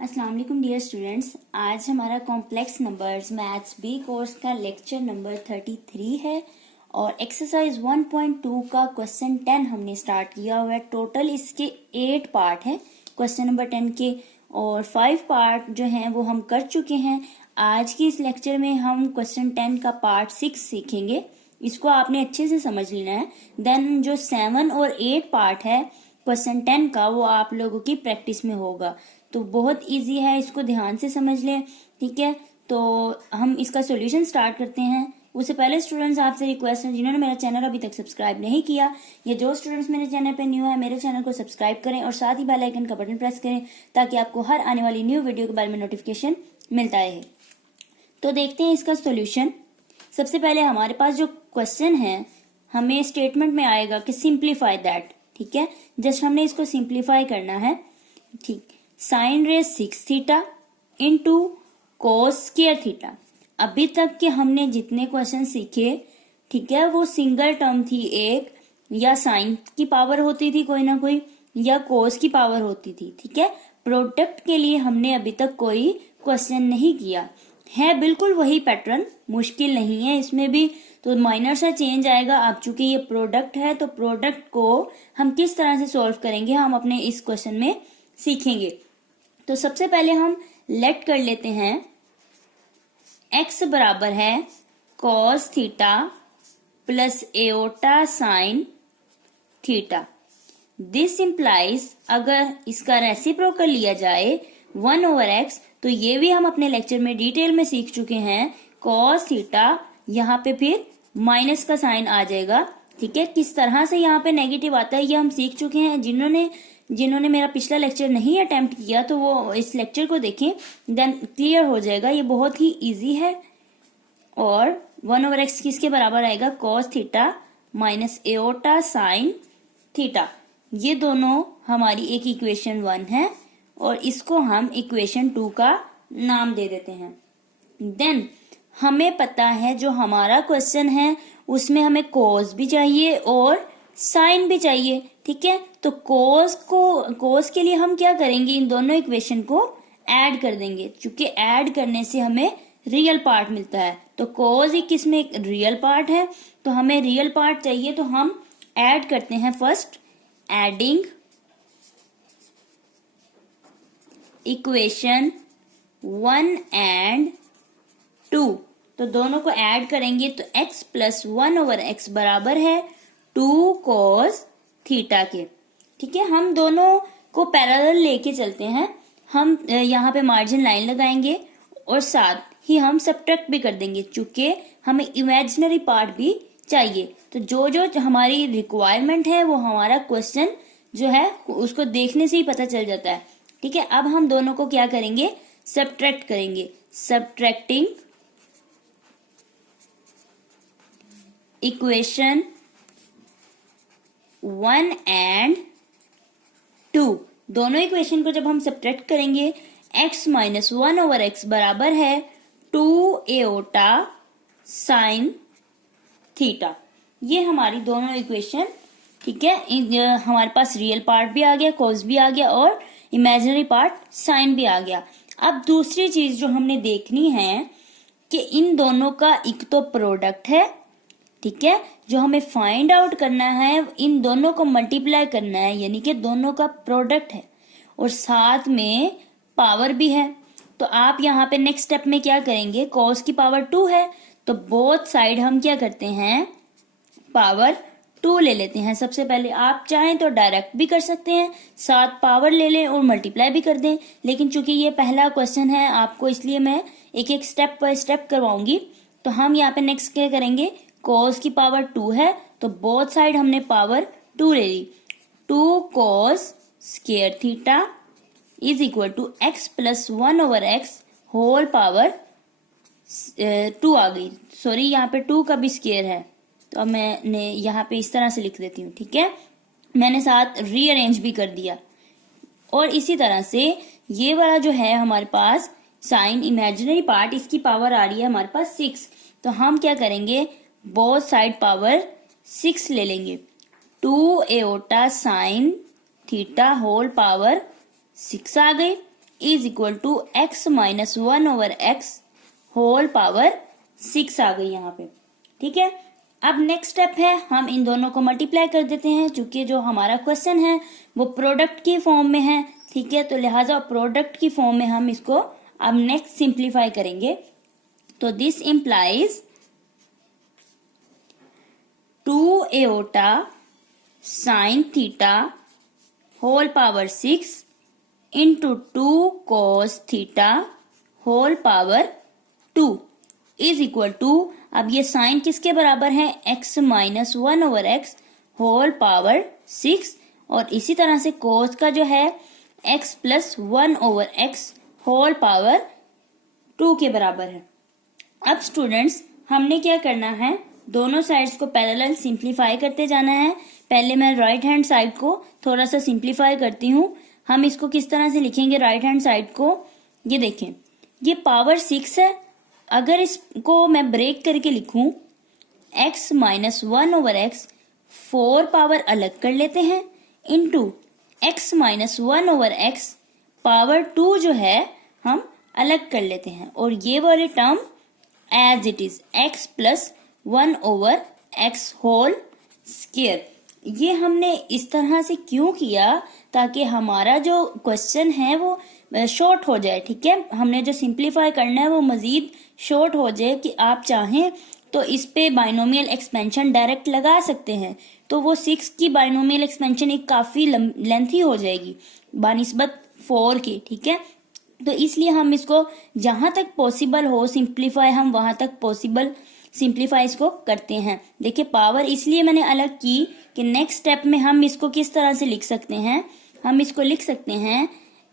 अस्सलाम वालेकुम dear students. आज हमारा complex numbers maths B course का लेक्चर नंबर 33 है और एक्सरसाइज 1.2 का क्वेश्चन 10 हमने स्टार्ट किया हुआ है। टोटल इसके 8 पार्ट हैं क्वेश्चन नंबर 10 के और 5 पार्ट जो हैं वो हम कर चुके हैं। आज की इस लेक्चर में हम क्वेश्चन 10 का पार्ट 6 सीखेंगे। इसको आपने अच्छे से समझ लेना है। देन जो 7 और 8 पार्ट है क्वेश्चन 10 का वो आप लोगों की प्रैक्टिस में होगा, तो बहुत इजी है, इसको ध्यान से समझ लें। ठीक है, तो हम इसका सॉल्यूशन स्टार्ट करते हैं। उससे पहले स्टूडेंट्स आपसे रिक्वेस्ट है, जिन्होंने मेरा चैनल अभी तक सब्सक्राइब नहीं किया या जो स्टूडेंट्स मेरे चैनल पे न्यू है, मेरे चैनल को सब्सक्राइब करें और साथ ही बेल आइकन का बटन प्रेस करें ताकि आपको हर आने वाली न्यू वीडियो के बारे में नोटिफिकेशन मिलता रहे। तो देखते हैं इसका सोल्यूशन। सबसे पहले हमारे पास जो क्वेश्चन है, हमें स्टेटमेंट में आएगा कि सिंप्लीफाई दैट। ठीक है, जस्ट हमने इसको सिंप्लीफाई करना है। ठीक, sign race 6 theta into cos square theta. अभी तक के हमने जितने क्वेश्चन सीखे, ठीक है, वो सिंगल टर्म थी एक, या साइन की पावर होती थी कोई ना कोई, या कोस की पावर होती थी। ठीक है, प्रोडक्ट के लिए हमने अभी तक कोई क्वेश्चन नहीं किया है। बिल्कुल वही पैटर्न, मुश्किल नहीं है इसमें भी, तो माइनर सा चेंज आएगा। अब चूंकि ये प्रोडक्ट है तो प्रोडक्ट को हम किस तरह से सॉल्व करेंगे हम अपने इस क्वेश्चन में सीखेंगे। तो सबसे पहले हम लेट कर लेते हैं x बराबर है cos theta plus aorta sine theta. This implies, अगर इसका रेसिप्रोकल लिया जाए 1/x, तो ये भी हम अपने लेक्चर में डिटेल में सीख चुके हैं। cos थीटा, यहाँ पे फिर माइनस का साइन आ जाएगा। ठीक है, किस तरह से यहाँ पे नेगेटिव आता है ये हम सीख चुके हैं। जिन्होंने मेरा पिछला लेक्चर नहीं अटेम्प्ट किया तो वो इस लेक्चर को देखें, देन क्लियर हो जाएगा। ये बहुत ही इजी है। और 1/x किसके बराबर आएगा, cos theta minus aorta sine theta. ये दोनों हमारी एक इक्वेशन 1 है और इसको हम इक्वेशन 2 का नाम दे देते हैं। देन हमें पता है जो हमारा क्वेश्चन है उसमें हमें cos भी चाहिए और साइन भी चाहिए। ठीक है, तो cos के लिए हम क्या करेंगे, इन दोनों इक्वेशन को ऐड कर देंगे। चूंकि ऐड करने से हमें रियल पार्ट मिलता है, तो cos ही किसमें एक रियल पार्ट है, तो हमें रियल पार्ट चाहिए। तो हम ऐड करते हैं फर्स्ट, एडिंग इक्वेशन 1 एंड 2। तो दोनों को ऐड करेंगे तो x प्लस 1/x बराबर है 2 cos थीटा के। ठीक है, हम दोनों को पैरेलल लेके चलते हैं। हम यहाँ पे मार्जिन लाइन लगाएंगे और साथ ही हम सब्ट्रैक्ट भी कर देंगे, चूंकि हमें इमेजिनरी पार्ट भी चाहिए। तो जो हमारी रिक्वायरमेंट है वो हमारा क्वेश्चन जो है उसको देखने से ही पता चल जाता है। ठीक है, अब हम दोनों को क्या करेंगे, सब्ट्रैक्ट करेंगे। Subtracting equation 1 and 2। दोनों इक्वेशन को जब हम सब्ट्रैक्ट करेंगे, x माइनस 1/x बराबर है 2 एओटा साइन थीटा। ये हमारी दोनों इक्वेशन, ठीक है, हमारे पास रियल पार्ट भी आ गया, cos भी आ गया और इमेजिनरी पार्ट साइन भी आ गया। अब दूसरी चीज जो हमने देखनी है कि इन दोनों का एक तो प्रोडक्ट है। ठीक है, जो हमें फाइंड आउट करना है, इन दोनों को मल्टीप्लाई करना है, यानी कि दोनों का प्रोडक्ट है और साथ में पावर भी है। तो आप यहाँ पे नेक्स्ट स्टेप में क्या करेंगे, cos की पावर 2 है तो बोथ साइड हम क्या करते हैं, पावर 2 ले लेते हैं। सबसे पहले आप चाहें तो डायरेक्ट भी कर सकते हैं, साथ पावर ले लें और मल्टीप्लाई भी कर दें, लेकिन चूंकि ये पहला क्वेश्चन है आपको, इसलिए मैं एक एक स्टेप बाय स्टेप करवाऊंगी। तो हम यहाँ पे नेक्स्ट क्या करेंगे, cos की पावर 2 है तो बोथ साइड हमने पावर 2 ले ली। 2 cos square theta is equal to x plus 1/x whole power 2 आ गई। सॉरी, यहाँ पे 2 का भी स्क्वायर है तो अब मैंने यहाँ पे इस तरह से लिख देती हूँ। ठीक है, मैंने साथ रीअरेंज भी कर दिया। और इसी तरह से ये वाला जो है हमारे पास साइन इमेजिनरी पार्ट, इसकी पावर आ रही है हमारे पास 6। तो हम क्या करेंगे, बोथ साइड पावर 6 ले लेंगे। 2 iota sine theta whole power 6 आ गई। Is equal to x minus 1/x whole power 6 आ गई यहाँ पे। ठीक है, अब नेक्स्ट स्टेप है, हम इन दोनों को मल्टीप्लाई कर देते हैं। चूंकि जो हमारा क्वेश्चन है वो प्रोडक्ट की फॉर्म में है, ठीक है, तो लिहाजा प्रोडक्ट की फॉर्म में हम इसको अब नेक्स्ट सिंप्लीफाई करेंगे। तो this implies 2 iota sine theta whole power 6 into 2 cos theta whole power 2 is equal to, अब ये साइन किसके बराबर है, x minus 1/x whole power 6, और इसी तरह से कोस का जो है x plus 1/x whole power 2 के बराबर है। अब स्टूडेंट्स हमने क्या करना है, दोनों साइड्स को पैरेलल सिंप्लीफाई करते जाना है। पहले मैं राइट हैंड साइड को थोड़ा सा सिंप्लीफाई करती हूँ। हम इसको किस तरह से लिखेंगे राइट हैंड साइड को, ये देखें, ये पावर 6 है। अगर इसको मैं ब्रेक करके लिखूं x माइनस 1/x 4 पावर अलग कर लेते हैं into x minus 1/x power 2 जो है हम अलग कर लेते हैं, और ये वाले term as it is x plus 1/x whole square. ये हमने इस तरह से क्यों किया, ताकि हमारा जो क्वेश्चन है वो शॉर्ट हो जाए। ठीक है, हमने जो सिंप्लीफाई करना है वो मजीद शॉर्ट हो जाए, कि आप चाहें तो इस पे बाइनोमियल एक्सपेंशन डायरेक्ट लगा सकते हैं, तो वो 6 की बाइनोमियल एक्सपेंशन एक काफी लेंथी हो जाएगी बानिस्बत 4 की। ठीक है, तो इसलिए हम इसको जहां तक पॉसिबल हो सिंप्लीफाई, हम वहां तक पॉसिबल सिंप्लीफाई इसको करते हैं। देखिए पावर इसलिए मैंने अलग की कि नेक्स्ट स्टेप में हम इसको किस तरह से लिख सकते हैं, हम इसको लिख सकते हैं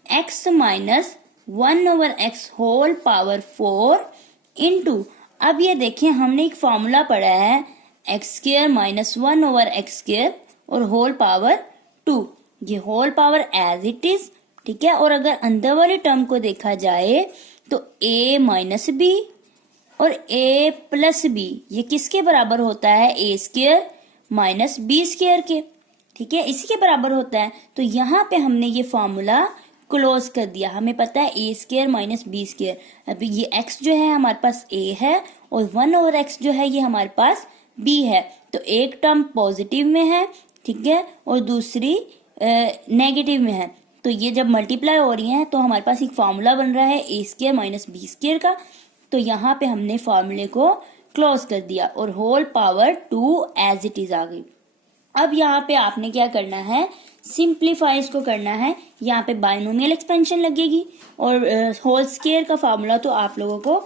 x minus 1/x whole power 4 into, अब ये देखिए हमने एक फॉर्मूला पढ़ा है x square minus 1/x square और होल पावर 2, ये whole power as it is. ठीक है, और अगर अंदर वाली टर्म को देखा जाए तो a माइनस बी और a प्लस बी ये किसके बराबर होता है, a square minus b square के। ठीक है, इसी के बराबर होता है। तो यहाँ पे हमने ये फॉर्मूला क्लोज कर दिया। हमें पता है a square minus b square. अभी ये x जो है हमारे पास a है और 1/x जो है ये हमारे पास b है। तो एक टर्म पॉजिटिव में है, ठीक है, और दूसरी नेगेटिव में है। तो ये जब मल्टीप्लाई हो रही है तो हमारे पास एक फॉर्मूला बन रहा है a square minus b square का। तो यहाँ पे हमने फॉर्मूले को क्लोज कर दिया और whole power 2 as it is आ गई। अब यहाँ पे आपने क्या करना है, सिंप्लीफाई इसको करना है। यहाँ पे बाइनोमियल एक्सपेंशन लगेगी और होल स्क्वायर का फार्मूला तो आप लोगों को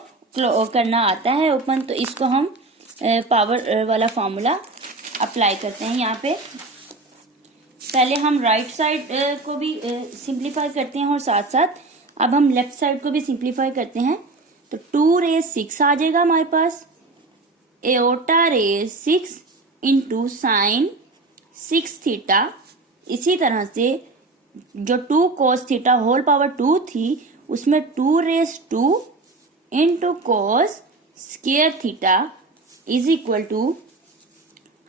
करना आता है ओपन। तो इसको हम पावर वाला फार्मूला अप्लाई करते हैं। यहाँ पे पहले हम राइट साइड को भी सिंप्लीफाई करते हैं और साथ साथ अब हम लेफ्ट साइड को भी सिंप्लीफाई करते हैं। तो 2 रेज 6 आ जाएगा हमारे पास, iota raise 6 into sine 6 theta. इसी तरह से जो 2 कोस थीटा होल पावर 2 थी उसमें 2 raise 2 into cos square theta is equal to,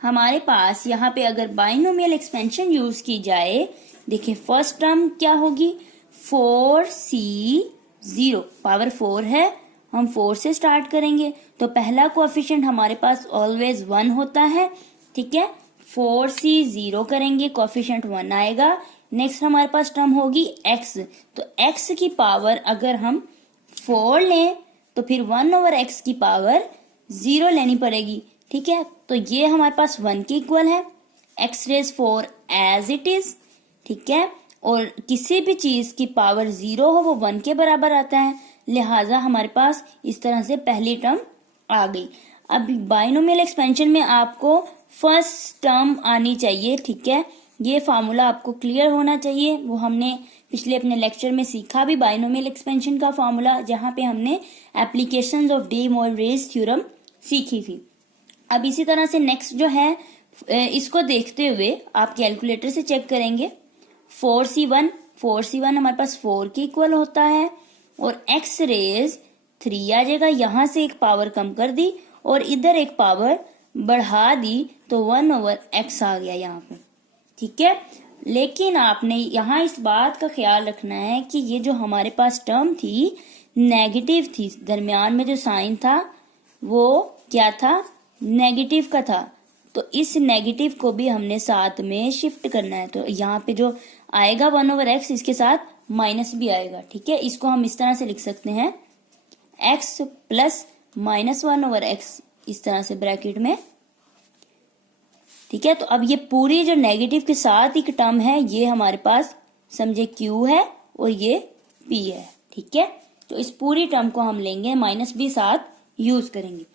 हमारे पास यहाँ पे अगर बाइनोमियल एक्सपेंशन यूज की जाए, देखिए फर्स्ट टर्म क्या होगी, 4c0 पावर 4 है, हम 4 से स्टार्ट करेंगे तो पहला कोएफिशिएंट हमारे पास ऑलवेज 1 होता है। ठीक है, 4c0 करेंगे, कोएफिशिएंट 1 आएगा। नेक्स्ट हमारे पास टर्म होगी x, तो x की पावर अगर हम 4 लें तो फिर 1/x की पावर 0 लेनी पड़ेगी। ठीक है, तो ये हमारे पास 1 के इक्वल है, x raise 4 as it is. ठीक है, और किसी भी चीज की पावर 0 हो वो 1 के बराबर आता है, लिहाजा हमारे पास इस तरह से पहली टर्म आ गई। अब बाइनोमियल एक्सपेंशन में आपको फर्स्ट टर्म आनी चाहिए। ठीक है, ये फार्मूला आपको क्लियर होना चाहिए, वो हमने पिछले अपने लेक्चर में सीखा भी बाइनोमियल एक्सपेंशन का फार्मूला, जहां पे हमने एप्लीकेशंस ऑफ डी मोलरेज थ्योरम सीखी थी। अब इसी तरह से नेक्स्ट जो है इसको देखते हुए आप कैलकुलेटर से चेक करेंगे। 4c1 हमारे पास 4 के इक्वल होता है और x रेज 3 आ जाएगा। यहां से एक पावर कम कर दी और इधर एक पावर बढ़ा दी तो 1/x आ गया यहाँ पे। ठीक है, लेकिन आपने यहाँ इस बात का ख्याल रखना है कि ये जो हमारे पास टर्म थी नेगेटिव थी, दरमियान में जो साइन था वो क्या था, नेगेटिव का था। तो इस नेगेटिव को भी हमने साथ में शिफ्ट करना है। तो यहाँ पे जो आएगा 1/x, इसके साथ माइनस भी आएगा। ठीक है, इसको हम इस तरह से लिख सकते हैं x प्लस माइनस 1/x, इस तरह से ब्रैकेट में। ठीक है, तो अब ये पूरी जो नेगेटिव के साथ एक टर्म है ये हमारे पास समझे q है और ये p है। ठीक है, तो इस पूरी टर्म को हम लेंगे, माइनस भी साथ यूज करेंगे।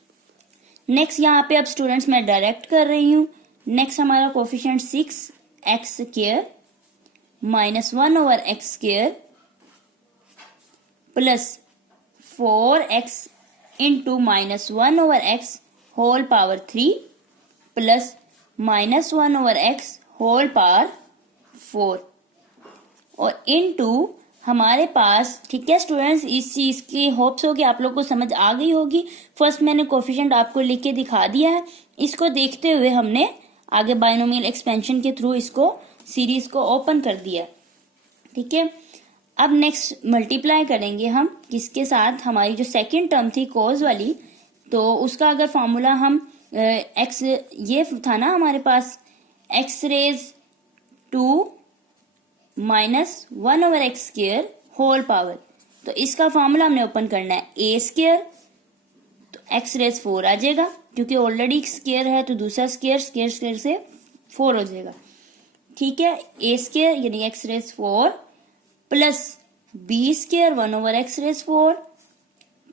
नेक्स्ट यहाँ पे अब स्टूडेंट्स मैं डायरेक्ट कर रही हूँ। नेक्स्ट हमारा coefficient 6x² minus 1/x² plus 4x into minus 1/x whole power 3 plus minus 1/x whole power 4 और इनटू हमारे पास। ठीक है स्टूडेंट्स, इस चीज की होप्स हो कि आप लोग को समझ आ गई होगी। फर्स्ट मैंने कोफिशिएंट आपको लिख के दिखा दिया है, इसको देखते हुए हमने आगे बाइनोमियल एक्सपेंशन के थ्रू इसको सीरीज को ओपन कर दिया। ठीक है, अब नेक्स्ट मल्टीप्लाई करेंगे हम किसके साथ, हमारी जो सेकंड टर्म थी कोस वाली, तो उसका अगर फॉर्मूला हम एक्स ये था ना हमारे पास x⁻² minus 1/x² whole power, तो इसका फॉर्मूला हमने ओपन करना है a², तो x⁻4 आ जाएगा क्योंकि ऑलरेडी स्क्वायर है, तो दूसरा स्क्वायर से 4 हो जाएगा। ठीक है, a² यानी x⁻4 plus b² 1/x⁻4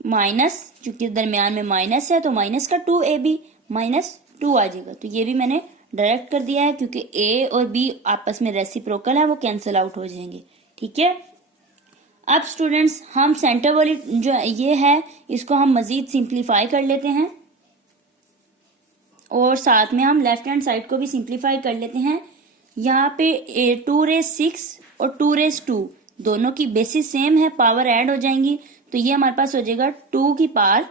minus, चूंकि दरमियान में माइनस है तो माइनस का 2ab माइनस 2 आ जाएगा। तो ये भी मैंने डायरेक्ट कर दिया है क्योंकि a और b आपस में रेसिप्रोकल है, वो कैंसिल आउट हो जाएंगे। ठीक है, अब स्टूडेंट्स हम सेंटर वाली जो ये है इसको हम मजीद सिंप्लीफाई कर लेते हैं और साथ में हम लेफ्ट हैंड साइड को भी सिंप्लीफाई कर लेते हैं। यहाँ पे 2⁻6 और 2⁻2 दोनों की बेसिस सेम है, पावर ऐड हो जाएंगी, तो ये हमारे पास हो जाएगा 2 की पावर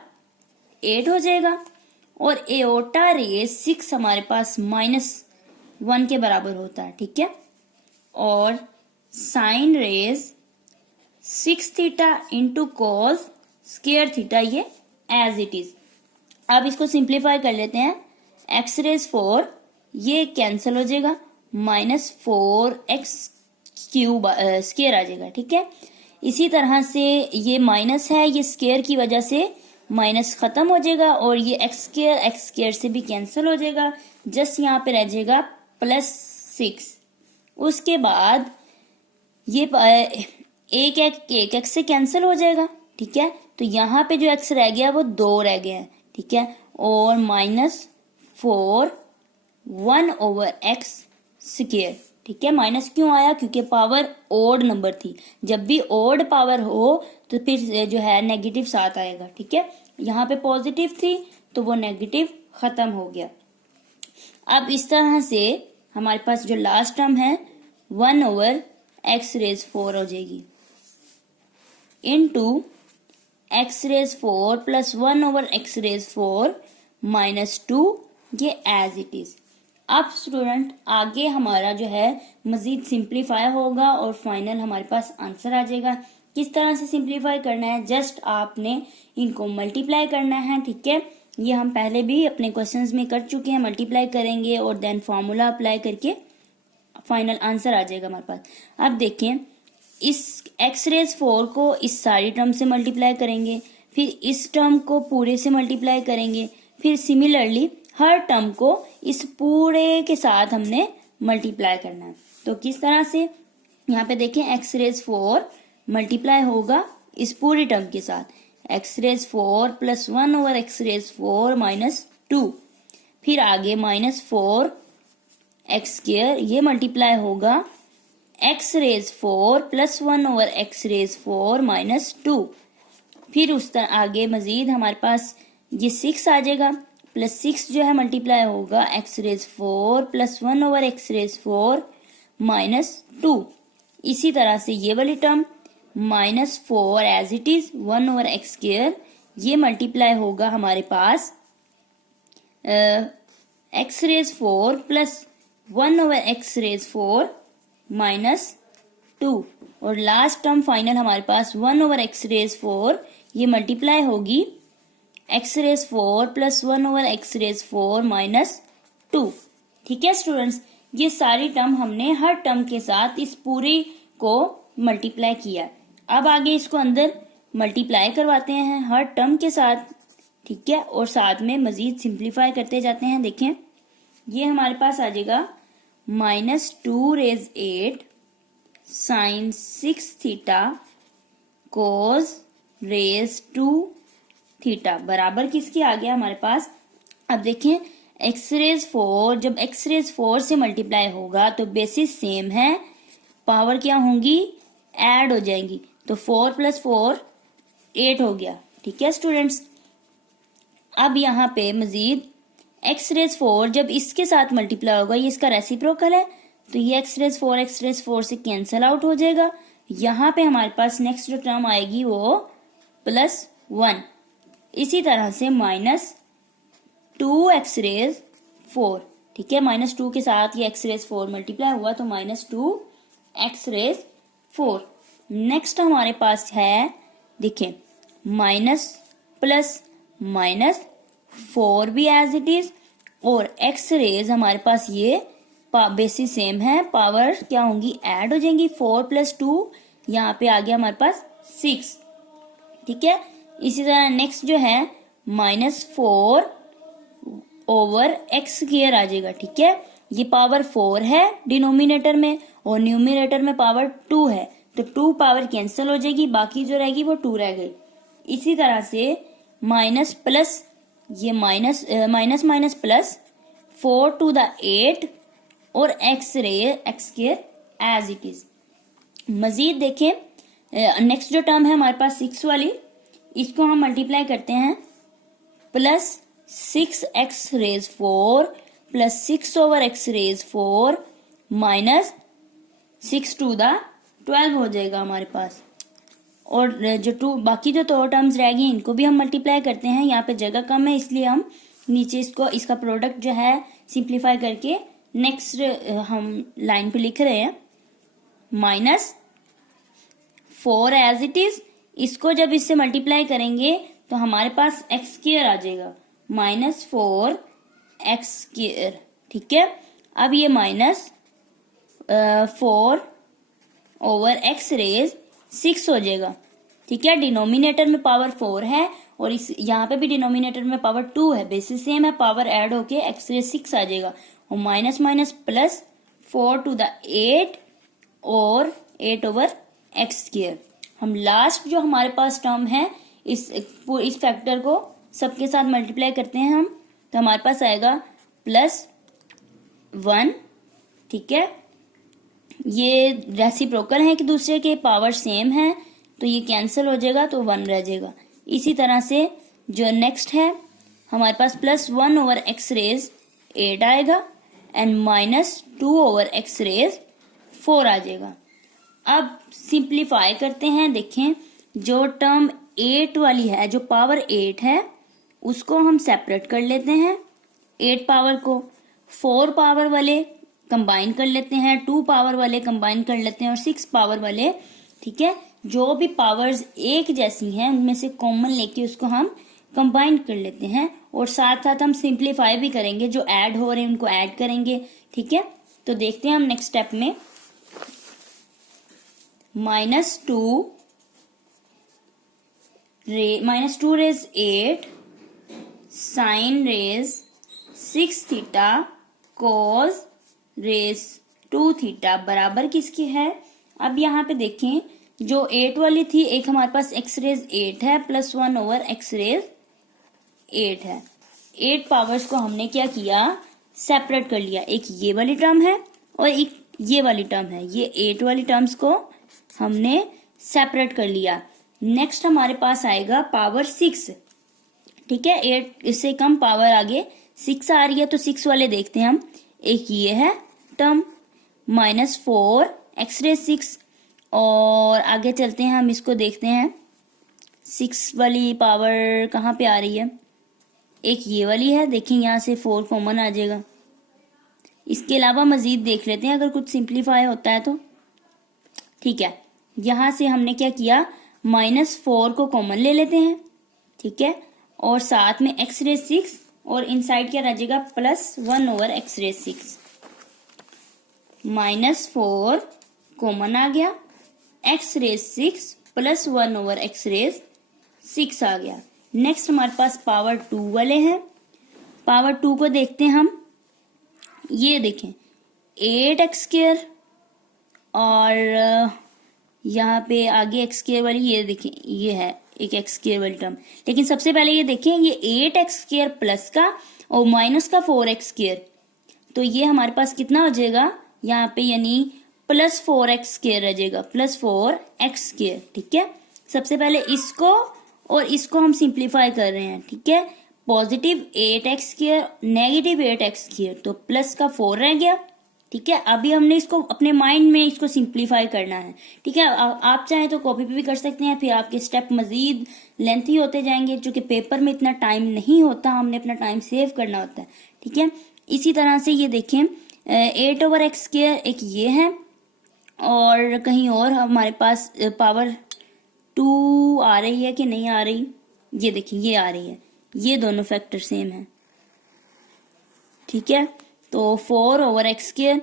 8 हो जाएगा और a⁻6 हमारे पास -1 के बराबर होता है। ठीक है, और sine raise 6 theta into cos square theta ये एज इट इज। अब इसको सिंप्लीफाई कर लेते हैं, x⁻4 ये कैंसिल हो जाएगा, -4x³ स्क्वायर आ जाएगा। ठीक है, इसी तरह से ये माइनस है, ये स्क्वायर की वजह से माइनस खत्म हो जाएगा और ये x² से भी कैंसिल हो जाएगा, जस्ट यहाँ पे रह जाएगा +6। उसके बाद ये एक x से कैंसिल हो जाएगा। ठीक है, तो यहाँ पे जो x रह गया वो 2 रह गया है। ठीक है, और -4 1/x²। ठीक है, माइनस क्यों आया, क्योंकि पावर ओड नंबर थी, जब भी ओड पावर हो तो फिर जो है नेगेटिव साथ आएगा। ठीक है, यहाँ पे पॉजिटिव थी तो वो नेगेटिव खत्म हो गया। अब इस तरह से हमारे पास जो लास्ट टर्म है 1/x⁻4 हो जाएगी इनटू x⁻4 प्लस 1/x⁻4 -2, ये एज इट इज। अब स्टूडेंट आगे हमारा जो है मजीद सिंप्लीफाई होगा और फाइनल हमारे पास आंसर आ जाएगा। किस तरह से सिंप्लीफाई करना है, जस्ट आपने इनको मल्टीप्लाई करना है। ठीक है, ये हम पहले भी अपने क्वेश्चंस में कर चुके हैं, मल्टीप्लाई करेंगे और देन फॉर्मूला अप्लाई करके फाइनल आंसर आ जाएगा हमारे पास। अब देखें, इस x⁻4 को इस सारी टर्म से मल्टीप्लाई करेंगे, फिर इस टर्म को पूरे से मल्टीप्लाई करेंगे, फिर सिमिलरली हर टर्म को इस पूरे के साथ हमने मल्टीप्लाई करना है। तो किस तरह से, यहाँ पे देखें x⁻4 मल्टीप्लाई होगा इस पूरी टर्म के साथ, x⁻4 प्लस 1/x⁻4 -2, फिर आगे -4x² ये मल्टीप्लाई होगा x⁻4 प्लस 1/x⁻4 -2, फिर उस तरह आगे मजीद हमारे पास ये 6 आ जाएगा, प्लस 6 जो है मल्टीप्लाई होगा x⁻4 प्लस 1/x⁻4 -2। इसी तरह से ये वाली term -4 as it is 1/x², ये मल्टीप्लाई होगा हमारे पास x⁻4 प्लस 1/x⁻4 -2 और लास्ट टर्म फाइनल हमारे पास 1/x4 ये मल्टीप्लाई होगी x4 + 1/x4 -2। ठीक है स्टूडेंट्स, ये सारी टर्म हमने हर टर्म के साथ इस पूरी को मल्टीप्लाई किया। अब आगे इसको अंदर मल्टीप्लाई करवाते हैं हर टर्म के साथ। ठीक है, और साथ में मजीद सिंप्लीफाई करते जाते हैं। देखें, ये हमारे पास आ जाएगा -2⁻8 sin 6 थीटा cos 2 थीटा बराबर किसके आ गया हमारे पास। अब देखें, x4 जब x4 से मल्टीप्लाई होगा तो बेसिस सेम है, पावर क्या होंगी, ऐड हो जाएंगी। तो 4 + 4 8 हो गया। ठीक है स्टूडेंट्स, अब यहाँ पे मजीद x4 जब इसके साथ मल्टीप्लाई होगा, ये इसका रेसिप्रोकल है, तो ये x4 से कैंसल आउट हो जाएगा। यहाँ पे हमारे पास नेक्स्ट जो टर्म आएगी वो +1। इसी तरह से -2x4। ठीक है, -2 के साथ ये x4 मल्टीप्लाई हुआ तो -2x4। नेक्स्ट हमारे पास है, देखें, माइनस प्लस -4 भी एज इट इज, और x रेज हमारे पास ये बेसिस सेम है, पावर क्या होंगी, ऐड हो जाएंगी। 4 + 2 यहाँ पे आ गया हमारे पास 6। ठीक है, इसी तरह नेक्स्ट जो है -4/x² आ जाएगा। ठीक है, ये पावर 4 है डिनोमिनेटर में और न्यूमिनेटर में पावर 2 है, तो 2 पावर कैंसिल हो जाएगी, बाकी जो रहेगी वो 2 रह गई। इसी तरह से माइनस प्लस ये माइनस प्लस 4⁸ और x² एज इट इज। मजीद देखें, नेक्स्ट जो टर्म है हमारे पास 6 वाली, इसको हम मल्टीप्लाई करते हैं +6x4 + 6/x4 -6⁻² हो जाएगा हमारे पास। और जो बाकी जो 2 टर्म्स रह गई इनको भी हम मल्टीप्लाई करते हैं। यहाँ पे जगह कम है इसलिए हम नीचे इसका प्रोडक्ट जो है सिंप्लीफाई करके नेक्स्ट हम लाइन पे लिख रहे हैं -4 एज इट इज। इसको जब इससे मल्टीप्लाई करेंगे तो हमारे पास x² आ जाएगा, -4x²। ठीक है, अब ये -4/x6 हो जाएगा। ठीक है, डिनोमिनेटर में पावर 4 है और इस यहाँ पे भी डिनोमिनेटर में पावर 2 है, बेसिस सेम है, पावर ऐड होके x6 आ जाएगा और माइनस प्लस 4⁸ और 8/x²। हम लास्ट जो हमारे पास टर्म है इस फैक्टर को सबके साथ मल्टीप्लाई करते हैं हम, तो हमारे पास आएगा +1। ठीक है, ये रेसिप्रोकल है कि दूसरे के, पावर सेम है, तो ये कैंसिल हो जाएगा तो 1 रह जाएगा। इसी तरह से जो नेक्स्ट है हमारे पास +1/x8 आएगा एंड -2/x4 आ जाएगा। अब सिंप्लीफाई करते हैं। देखें, जो टर्म 8 वाली है, जो पावर 8 है, उसको हम सेपरेट कर लेते हैं। 8 पावर को 4 पावर वाले कंबाइन कर लेते हैं, 2 पावर वाले कंबाइन कर लेते हैं और 6 पावर वाले। ठीक है, जो भी पावर्स एक जैसी हैं उनमें से कॉमन लेके उसको हम कंबाइन कर लेते हैं और साथ साथ हम सिंप्लीफाई भी करेंगे, जो ऐड हो रहे हैं उनको ऐड करेंगे। ठीक है, तो देखते हैं हम नेक्स्ट स्टेप में -2⁸8 sin 6 थीटा cos 2 थीटा बराबर किसकी है। अब यहाँ पे देखें, जो 8 वाली थी, एक हमारे पास x8 है +1/x8 है। 8 पावर्स को हमने क्या किया, सेपरेट कर लिया। एक ये वाली टर्म है और एक ये वाली टर्म है, ये 8 वाली टर्म्स को हमने सेपरेट कर लिया। नेक्स्ट हमारे पास आएगा पावर 6। ठीक है, 8 इससे कम पावर आगे 6 आ रही है, तो 6 वाले देखते हैं हम। एक ये है टर्म -4x6 और आगे चलते हैं हम, इसको देखते हैं 6 वाली पावर कहाँ पे आ रही है। एक ये वाली है, देखें यहाँ से 4 कॉमन आ जाएगा। इसके अलावा मजीद देख लेते हैं अगर कुछ सिंप्लीफाई होता है तो। ठीक है, यहां से हमने क्या किया, -4 को कॉमन ले लेते हैं। ठीक है, और साथ में एक्स रेज 6 और इनसाइड क्या रह जाएगा, +1 ओवर एक्स रेज 6। -4 कॉमन आ गया, x raise 6 +1 over x raise 6 आ गया। नेक्स्ट हमारे पास पावर 2 वाले हैं। पावर 2 को देखते हैं हम। ये देखें 8x² और यहाँ पे आगे x² वाली, ये देखें ये है एक x² वाली टर्म। लेकिन सबसे पहले ये देखें, ये 8x² प्लस का और माइनस का 4x², तो ये हमारे पास कितना हो जाएगा यहाँ पे, यानी +4x² रह जाएगा, +4x²। ठीक है, सबसे पहले इसको और इसको हम सिंप्लीफाई कर रहे हैं। ठीक है, पॉजिटिव 8x², नेगेटिव 8x², तो प्लस का 4 रह गया। ठीक है, अभी हमने इसको अपने माइंड में इसको सिंप्लीफाई करना है। ठीक है, आप चाहें तो कॉपी पे भी कर सकते हैं, फिर आपके स्टेप मजीद लेंथी होते जाएंगे, क्योंकि पेपर में इतना टाइम नहीं होता, हमने अपना टाइम सेव करना होता है। ठीक है, इसी तरह से ये देखें 8/x² एक ये है, और कहीं और हमारे पास पावर 2 आ रही है कि नहीं आ रही, ये देखिए ये आ रही है, ये दोनों फैक्टर सेम है। ठीक है, तो 4/x²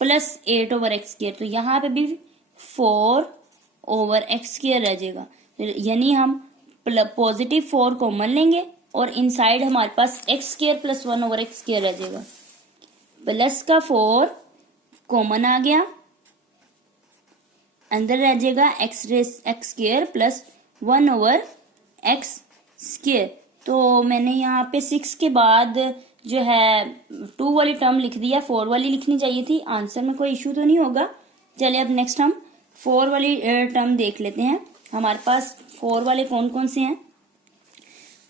प्लस 8/x², तो यहाँ पे भी 4/x² रह जाएगा, यानी हम पॉजिटिव 4 कॉमन लेंगे और इनसाइड हमारे पास x² + 1/x² रह जाएगा। प्लस का 4 कॉमन आ गया, अंदर रह जाएगा x² + 1/x²। तो मैंने यहाँ पे 6 के बाद जो है 2 वाली टर्म लिख दिया, 4 वाली लिखनी चाहिए थी। आंसर में कोई इशू तो नहीं होगा। चलिए अब नेक्स्ट हम 4 वाली टर्म देख लेते हैं। हमारे पास 4 वाले कौन कौन से हैं,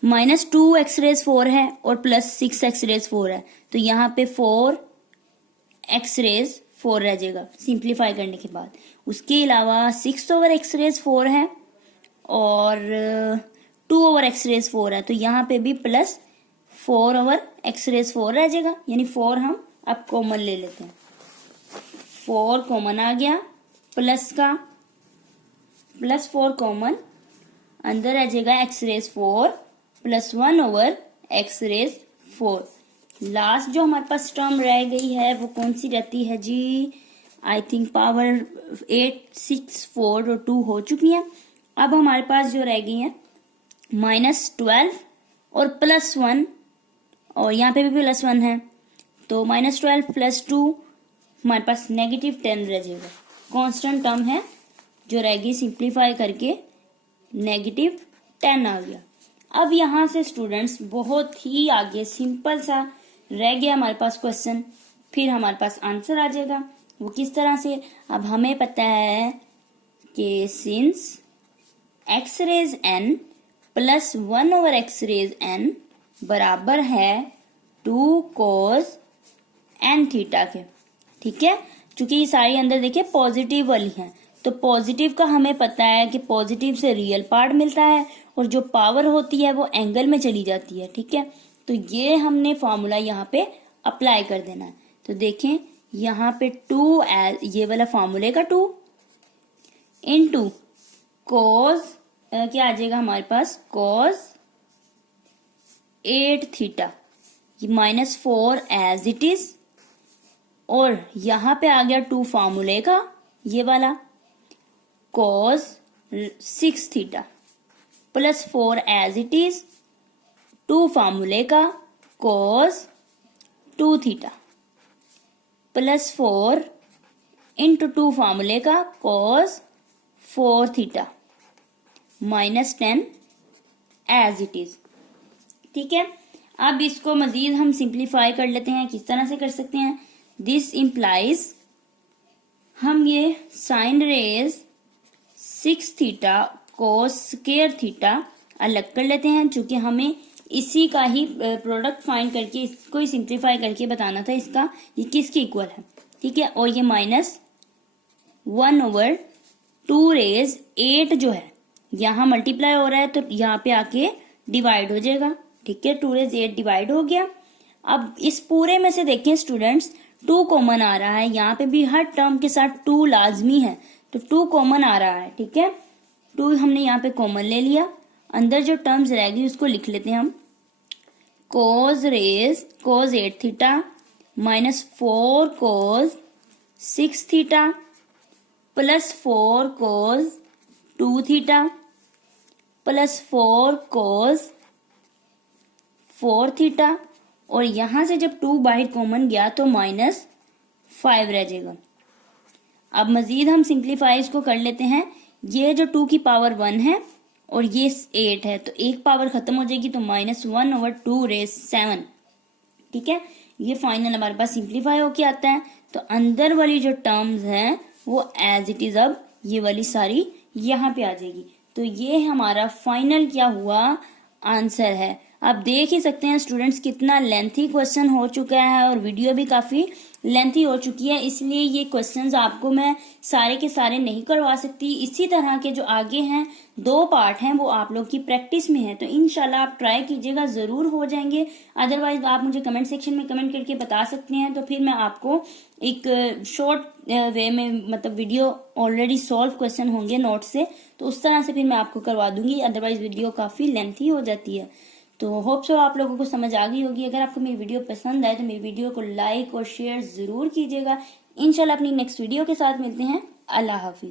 -2x⁴ है और +6x⁴ है, तो यहाँ पे 4x⁴ रह जाएगा सिंप्लीफाई करने के बाद। उसके अलावा 6/x⁴ है और 2/x⁴ है, तो यहाँ पे भी +4/x⁴ रह जाएगा, यानी 4 हम अब कॉमन ले लेते हैं। 4 कॉमन आ गया, प्लस का +4 कॉमन, अंदर रह जाएगा x⁴ + 1/x⁴। लास्ट जो हमारे पास टर्म रह गई है वो कौन सी रहती है जी, आई थिंक पावर 8, 6, 4 और 2 हो चुकी हैं। अब हमारे पास जो रह गई है -12 और +1, और यहाँ पे भी +1 है, तो -12 + 2 हमारे पास -10 रह जाएगा। कांस्टेंट टर्म है जो रह गई, सिंप्लीफाई करके -10 आ गया। अब यहाँ से स्टूडेंट्स बहुत ही आगे सिंपल सा रह गया हमारे पास क्वेश्चन, फिर हमारे पास आंसर आ जाएगा। वो किस तरह से, अब हमें पता है कि सिंस x⁻n + 1/x⁻n बराबर है 2 cos n थीटा के। ठीक है, क्योंकि ये सारी अंदर देखिए पॉजिटिव वाली हैं, तो पॉजिटिव का हमें पता है कि पॉजिटिव से रियल पार्ट मिलता है और जो पावर होती है वो एंगल में चली जाती है। ठीक है, तो ये हमने फॉर्मूला यहाँ पे अप्लाई कर देना है। तो देखें यहाँ पे 2 ये वाला फॉर्मूले का 2 × cos क्या आ जाएगा हमारे पास, cos 8 theta, -4 as it is, और यहाँ पे आ गया 2 फॉर्मूले का ये वाला cos 6 theta +4 as it is, 2 फॉर्मूले का cos 2 थीटा +4 × 2 फॉर्मूले का cos 4 theta -10 as it is. ठीक है, अब इसको मजीद हम सिंप्लीफाई कर लेते हैं। किस तरह से कर सकते हैं, दिस इम्प्लाइज, हम ये sign raise 6 theta cos² theta अलग कर लेते हैं, चूंकि हमें इसी का ही प्रोडक्ट फाइंड करके इसको ही सिंप्लीफाई करके बताना था इसका ये किसके इक्वल है। ठीक है, और ये -1/2 रेज 8 जो है यहाँ मल्टीप्लाई हो रहा है, तो यहाँ पे आके डिवाइड हो जाएगा। ठीक है, 2 रेज 8 डिवाइड हो गया। अब इस पूरे में से देखें स्टूडेंट्स, 2 कॉमन आ रहा है, यहाँ पे भी हर टर्म के साथ 2 लाजमी है, तो 2 कॉमन आ रहा है, ठीक है। 2 हमने यहाँ पे कॉमन ले लिया, अंदर जो टर्म्स रहेगी उसको लिख लेते हैं हम। cos 8 theta minus 4 cos 6 theta plus 4 cos 2 theta plus 4 cos 4 theta, और यहां से जब 2 बाहर कॉमन गया तो -5 रह जाएगा। अब मजीद हम सिंप्लीफाई इसको कर लेते हैं। ये जो 2 की पावर 1 है और ये 8 है, तो एक पावर खत्म हो जाएगी, तो -1/2⁻7, ठीक है। ये फाइनल हमारे पास सिंप्लीफाई होके आता है। तो अंदर वाली जो टर्म्स हैं वो एज इट इज अब ये वाली सारी यहाँ पे आ जाएगी। तो ये हमारा फाइनल क्या हुआ, आंसर है। आप देख ही सकते हैं स्टूडेंट्स कितना लेंथी क्वेश्चन हो चुका है और वीडियो भी काफी लेंथी हो चुकी है, इसलिए ये क्वेश्चंस आपको मैं सारे के सारे नहीं करवा सकती। इसी तरह के जो आगे हैं 2 पार्ट हैं वो आप लोग की प्रैक्टिस में है, तो इंशाल्लाह आप ट्राई कीजिएगा, जरूर हो जाएंगे। अदरवाइज आप मुझे कमेंट सेक्शन में कमेंट करके बता सकते हैं, तो फिर मैं आपको एक शॉर्ट वे में, मतलब वीडियो ऑलरेडी सॉल्व क्वेश्चन होंगे नोट से, तो उस तरह से फिर मैं आपको करवा दूंगी। अदरवाइज वीडियो काफी लेंथी हो जाती है। तो होप सो आप लोगों को समझ आ गई होगी। अगर आपको मेरी वीडियो पसंद आए तो मेरी वीडियो को लाइक और शेयर जरूर कीजिएगा। इंशाल्लाह अपनी नेक्स्ट वीडियो के साथ मिलते हैं। अल्लाह हाफिज।